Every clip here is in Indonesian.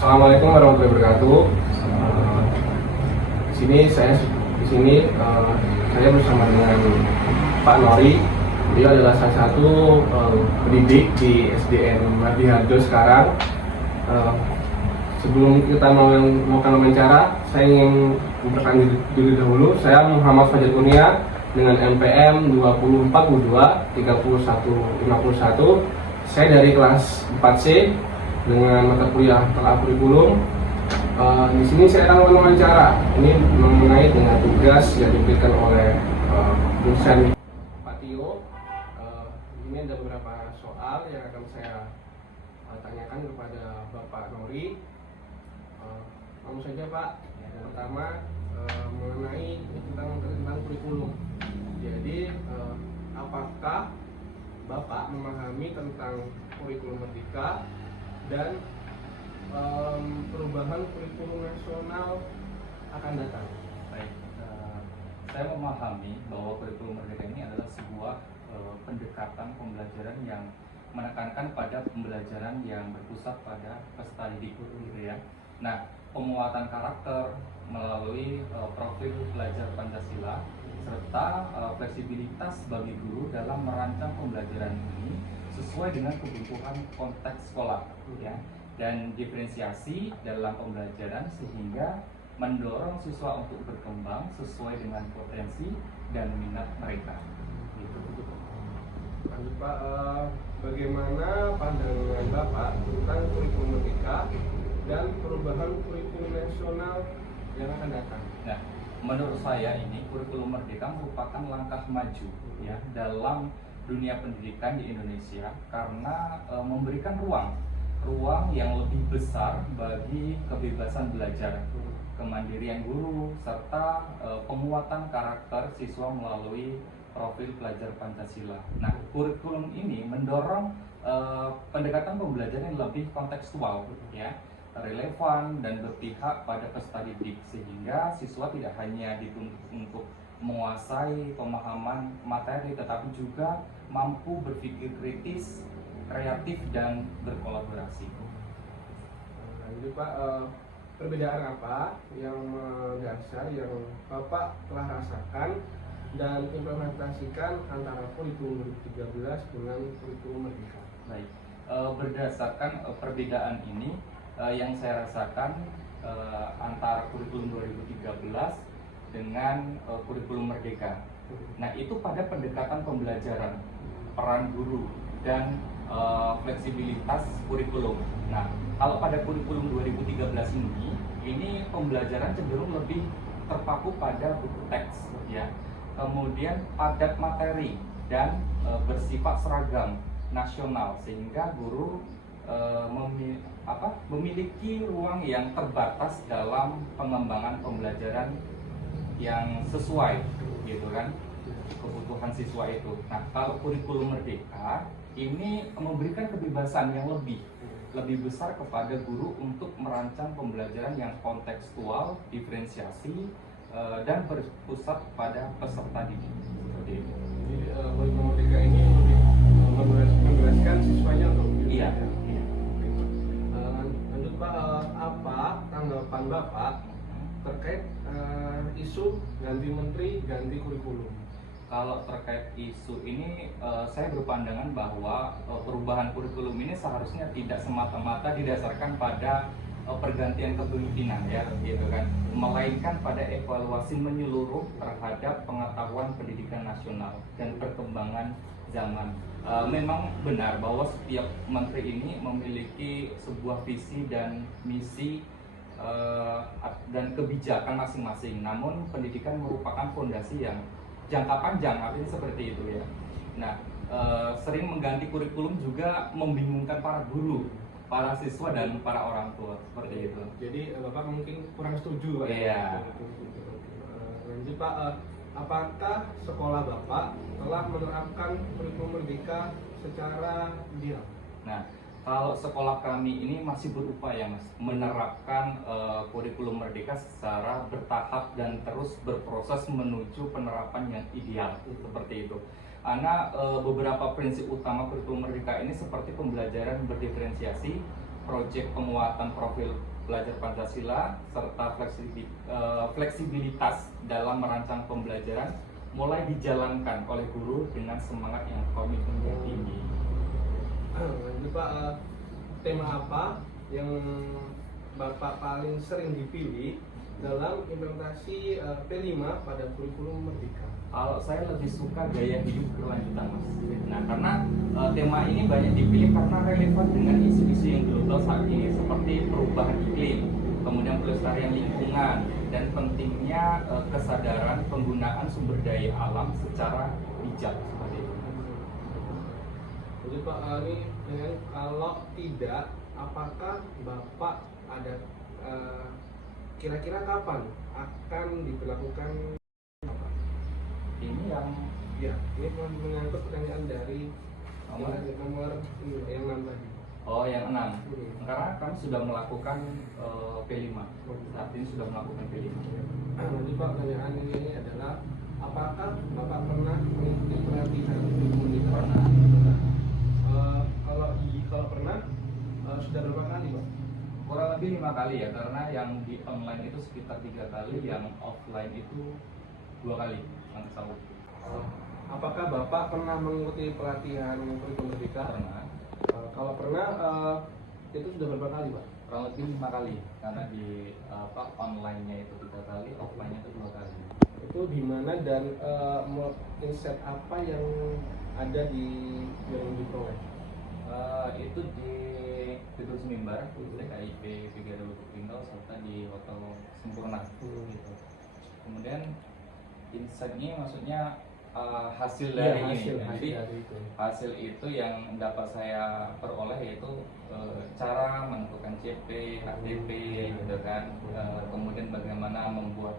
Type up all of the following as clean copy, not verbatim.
Assalamualaikum warahmatullahi wabarakatuh. Saya bersama dengan Pak Nori. Beliau adalah salah satu pendidik di SDN Mardi Harjo sekarang. Sebelum kita melakukan wawancara, saya ingin memperkenalkan diri dahulu. Saya Muhammad Fajar Kurnia dengan NPM 2042 3151. Saya dari kelas 4C dengan mata kuliah telah kurikulum. Di sini saya akan wawancara. Ini mengenai dengan tugas yang diberikan oleh dosen Pak Tio. Ini ada beberapa soal yang akan saya tanyakan kepada Bapak Nori. Langsung saja Pak. Yang pertama mengenai tentang kurikulum. Jadi apakah Bapak memahami tentang kurikulum Merdeka dan perubahan kurikulum nasional akan datang? Baik, saya memahami bahwa kurikulum Merdeka ini adalah sebuah pendekatan pembelajaran yang menekankan pada pembelajaran yang berpusat pada peserta didik, gitu ya. Nah, penguatan karakter melalui profil pelajar Pancasila serta fleksibilitas bagi guru dalam merancang pembelajaran ini sesuai dengan kebutuhan konteks sekolah, ya, dan diferensiasi dalam pembelajaran sehingga mendorong siswa untuk berkembang sesuai dengan potensi dan minat mereka. Gitu. Lanjut Pak, bagaimana pandangan Bapak tentang kurikulum Merdeka dan perubahan kurikulum nasional yang akan datang? Nah, menurut saya ini kurikulum Merdeka merupakan langkah maju, ya, dalam dunia pendidikan di Indonesia karena memberikan ruang yang lebih besar bagi kebebasan belajar, kemandirian guru, serta penguatan karakter siswa melalui profil pelajar Pancasila. Nah, kurikulum ini mendorong pendekatan pembelajaran yang lebih kontekstual, ya, relevan dan berpihak pada peserta didik sehingga siswa tidak hanya dituntut untuk menguasai pemahaman materi tetapi juga mampu berpikir kritis, kreatif dan berkolaborasi. Lanjut Pak, perbedaan apa yang mendasar yang Bapak telah rasakan dan implementasikan antara kurikulum 2013 dengan kurikulum Merdeka? Baik, berdasarkan perbedaan ini yang saya rasakan antara kurikulum 2013 dengan kurikulum Merdeka. Nah, itu pada pendekatan pembelajaran, peran guru dan fleksibilitas kurikulum. Nah, kalau pada kurikulum 2013 ini pembelajaran cenderung lebih terpaku pada buku teks, ya. Kemudian padat materi dan bersifat seragam nasional sehingga guru memiliki ruang yang terbatas dalam pengembangan pembelajaran yang sesuai, gitu kan, kebutuhan siswa itu. Nah, kalau kurikulum Merdeka ini memberikan kebebasan yang lebih besar kepada guru untuk merancang pembelajaran yang kontekstual, diferensiasi, dan berpusat pada peserta didik. Seperti itu. Jadi kurikulum Merdeka ini lebih membebaskan siswanya untuk Iya. Lanjut Pak, apa tanggapan Bapak terkait isu ganti menteri, ganti kurikulum? Kalau terkait isu ini, saya berpandangan bahwa perubahan kurikulum ini seharusnya tidak semata-mata didasarkan pada pergantian kepemimpinan, ya, gitu kan, melainkan pada evaluasi menyeluruh terhadap pengetahuan pendidikan nasional dan perkembangan zaman. Memang benar bahwa setiap menteri ini memiliki sebuah visi dan misi dan kebijakan masing-masing. Namun pendidikan merupakan fondasi yang jangka panjang, artinya seperti itu, ya. Nah, sering mengganti kurikulum juga membingungkan para guru, para siswa dan para orang tua, seperti itu. Jadi Bapak mungkin kurang setuju Pak? Iya. Lanjut Pak, apakah sekolah Bapak telah menerapkan kurikulum Merdeka secara ideal? Nah, kalau sekolah kami ini masih berupaya, Mas, menerapkan kurikulum Merdeka secara bertahap dan terus berproses menuju penerapan yang ideal, seperti itu. Karena beberapa prinsip utama kurikulum Merdeka ini seperti pembelajaran berdiferensiasi, proyek penguatan profil belajar Pancasila serta fleksibilitas dalam merancang pembelajaran mulai dijalankan oleh guru dengan semangat yang komitmennya tinggi. Jadi Pak, tema apa yang Bapak paling sering dipilih dalam implementasi P5 pada kurikulum Merdeka? Kalau saya lebih suka gaya hidup berkelanjutan, Mas. Nah, karena tema ini banyak dipilih karena relevan dengan isu-isu yang global saat ini seperti perubahan iklim, kemudian pelestarian lingkungan, dan pentingnya kesadaran penggunaan sumber daya alam secara bijak seperti itu. Jadi Pak, ini dengan kalau tidak, apakah Bapak ada kira-kira kapan akan diberlakukan? Ini yang Ya, ini menyangkut pertanyaan dari nomor nomor yang 6 tadi. Oh, yang 6. Karena kami sudah melakukan P5. Saat ini sudah melakukan P5. Nanti Pak, pertanyaan ini adalah apakah Bapak pernah mengikuti pelatihan Merdeka? Pernah. Kalau pernah, sudah berapa kali Pak? Kurang lebih 5 kali ya, karena yang di online itu sekitar 3 kali, yang offline itu 2 kali. Apakah Bapak pernah mengikuti pelatihan kurikulum Merdeka? Pernah. Kalau pernah, itu sudah berapa kali Pak? Kurang lebih 5 kali, karena di online-nya itu 3 kali, offline-nya itu 2 kali. Itu di mana dan insight apa yang ada yang diperoleh? Itu di Gedung Semimbar, TKIP 3 Lubuk Linggau, serta di Hotel Sempurna. Gitu. Kemudian insight-nya maksudnya hasil dari ini. Jadi hasil itu yang dapat saya peroleh yaitu cara menentukan CP, HTP, gitu kan. Kemudian bagaimana membuat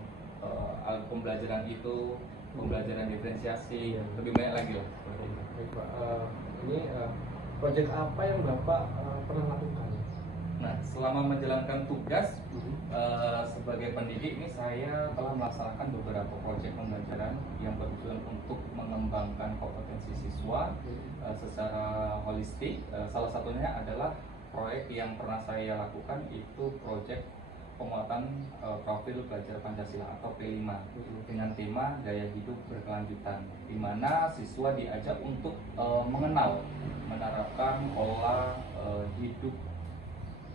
alat pembelajaran itu, pembelajaran diferensiasi, lebih banyak lagi lah. Baik, Pak. Ini proyek apa yang Bapak pernah lakukan? Nah, selama menjalankan tugas sebagai pendidik ini saya telah melaksanakan beberapa proyek pembelajaran yang bertujuan untuk mengembangkan kompetensi siswa secara holistik. Salah satunya adalah proyek yang pernah saya lakukan itu proyek penguatan profil pelajar Pancasila atau P5 dengan tema gaya hidup berkelanjutan, di mana siswa diajak untuk mengenal, menerapkan pola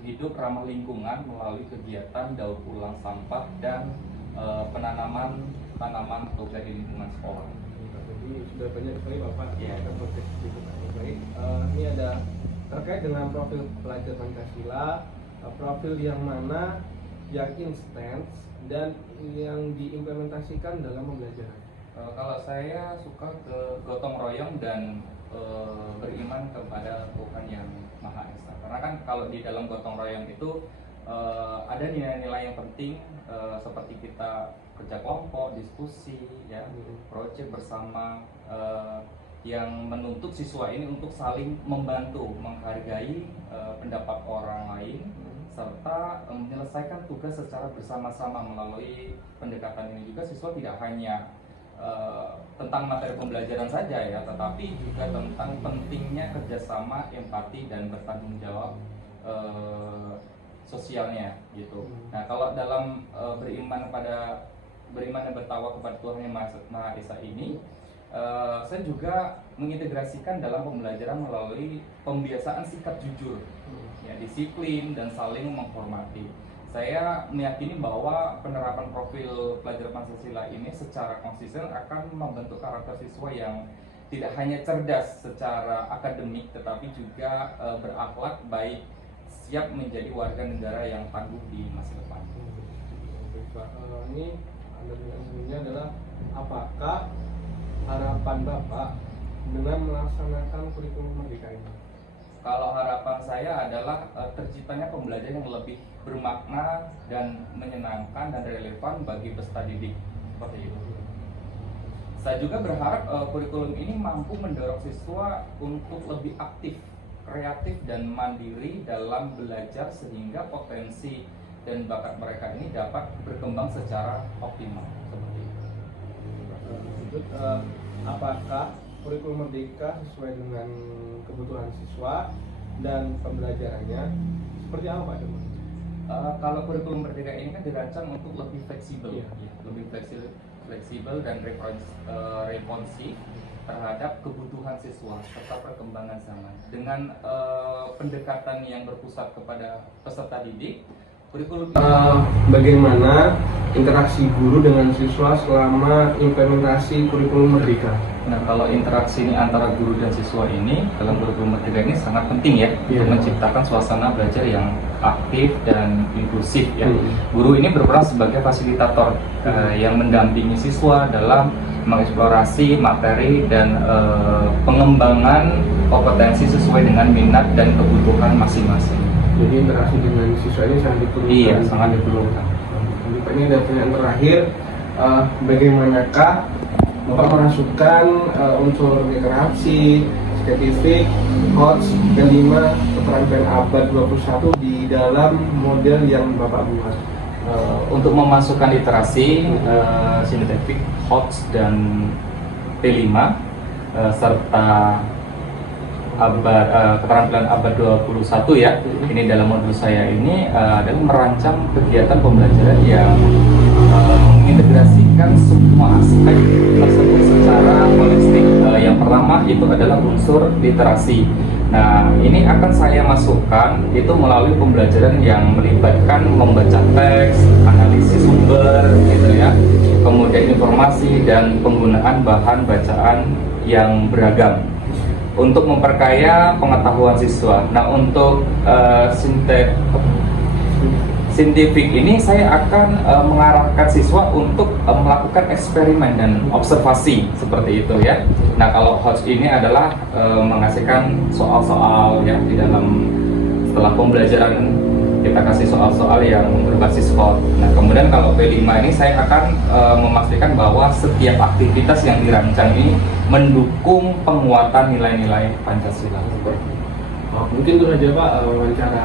hidup ramah lingkungan melalui kegiatan daur ulang sampah dan penanaman tanaman toga di lingkungan sekolah. Jadi sudah banyak sekali Bapak ya proyek itu. Baik, ini ada terkait dengan profil pelajar Pancasila, profil yang mana yang instan dan yang diimplementasikan dalam pembelajaran. Kalau saya suka ke gotong royong dan beriman kepada Tuhan yang Maha Esa. Karena kan kalau di dalam gotong royong itu ada nilai-nilai yang penting seperti kita kerja kelompok, diskusi, ya, proyek bersama yang menuntut siswa ini untuk saling membantu, menghargai pendapat orang lain, serta menyelesaikan tugas secara bersama-sama. Melalui pendekatan ini juga siswa tidak hanya tentang materi pembelajaran saja ya, tetapi juga tentang pentingnya kerjasama, empati, dan bertanggung jawab sosialnya gitu. Nah, kalau dalam beriman dan bertawakal kepada Tuhan yang Maha Esa ini, saya juga mengintegrasikan dalam pembelajaran melalui pembiasaan sikap jujur, ya, disiplin, dan saling menghormati. Saya meyakini bahwa penerapan profil pelajar Pancasila ini secara konsisten akan membentuk karakter siswa yang tidak hanya cerdas secara akademik, tetapi juga berakhlak baik, siap menjadi warga negara yang tangguh di masa depan. Pak, ini sebenarnya adalah apakah harapan Bapak dengan melaksanakan kurikulum Merdeka ini? Kalau harapan saya adalah terciptanya pembelajaran yang lebih bermakna dan menyenangkan dan relevan bagi peserta didik, seperti itu. Saya juga berharap kurikulum ini mampu mendorong siswa untuk lebih aktif, kreatif, dan mandiri dalam belajar sehingga potensi dan bakat mereka ini dapat berkembang secara optimal, seperti itu. Apakah kurikulum Merdeka sesuai dengan kebutuhan siswa dan pembelajarannya seperti apa Pak? Kalau kurikulum Merdeka ini kan dirancang untuk lebih fleksibel, Iya. ya, lebih fleksibel dan responsif terhadap kebutuhan siswa serta perkembangan zaman. Dengan pendekatan yang berpusat kepada peserta didik, kurikulum Bagaimana interaksi guru dengan siswa selama implementasi kurikulum Merdeka? Nah, kalau interaksi ini antara guru dan siswa ini dalam kurikulum Merdeka ini sangat penting ya, Iya. untuk menciptakan suasana belajar yang aktif dan inklusif ya. Hmm. Guru ini berperan sebagai fasilitator yang mendampingi siswa dalam mengeksplorasi materi dan pengembangan kompetensi sesuai dengan minat dan kebutuhan masing-masing. Jadi interaksi dengan siswa ini sangat diperlukan. Iya, sangat diperlukan. Jadi Pak, ini ada pertanyaan terakhir, bagaimanakah Bapak merasukkan unsur literasi, statistik, HOTS, dan 5 keterampilan abad 21 di dalam model yang Bapak buat? Untuk memasukkan literasi, sintetik, HOTS, dan P5 serta keterampilan abad 21 ya. Ini dalam modul saya ini adalah merancang kegiatan pembelajaran yang mengintegrasikan semua aspek tersebut secara holistik. Yang pertama itu adalah unsur literasi. Nah, ini akan saya masukkan itu melalui pembelajaran yang melibatkan membaca teks, analisis sumber gitu ya, kemudian informasi dan penggunaan bahan bacaan yang beragam untuk memperkaya pengetahuan siswa. Nah, untuk saintifik ini saya akan mengarahkan siswa untuk melakukan eksperimen dan observasi seperti itu ya. Nah, kalau HOTS ini adalah menghasilkan soal-soal ya di dalam, setelah pembelajaran kita kasih soal-soal yang berbasis HOTS. Nah, kemudian kalau P5 ini saya akan memastikan bahwa setiap aktivitas yang dirancang ini mendukung penguatan nilai-nilai Pancasila. Mungkin itu saja Pak wawancara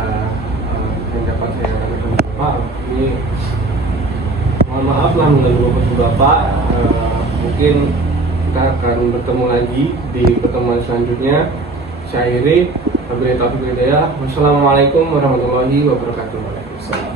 yang dapat saya lakukan Bapak. Ini mohon maaf lah mengganggu waktu Bapak. Mungkin kita akan bertemu lagi di pertemuan selanjutnya. Saya akhiri. Wabillahi taufiq wal hidayah. Wassalamualaikum warahmatullahi wabarakatuh. Waalaikumsalam.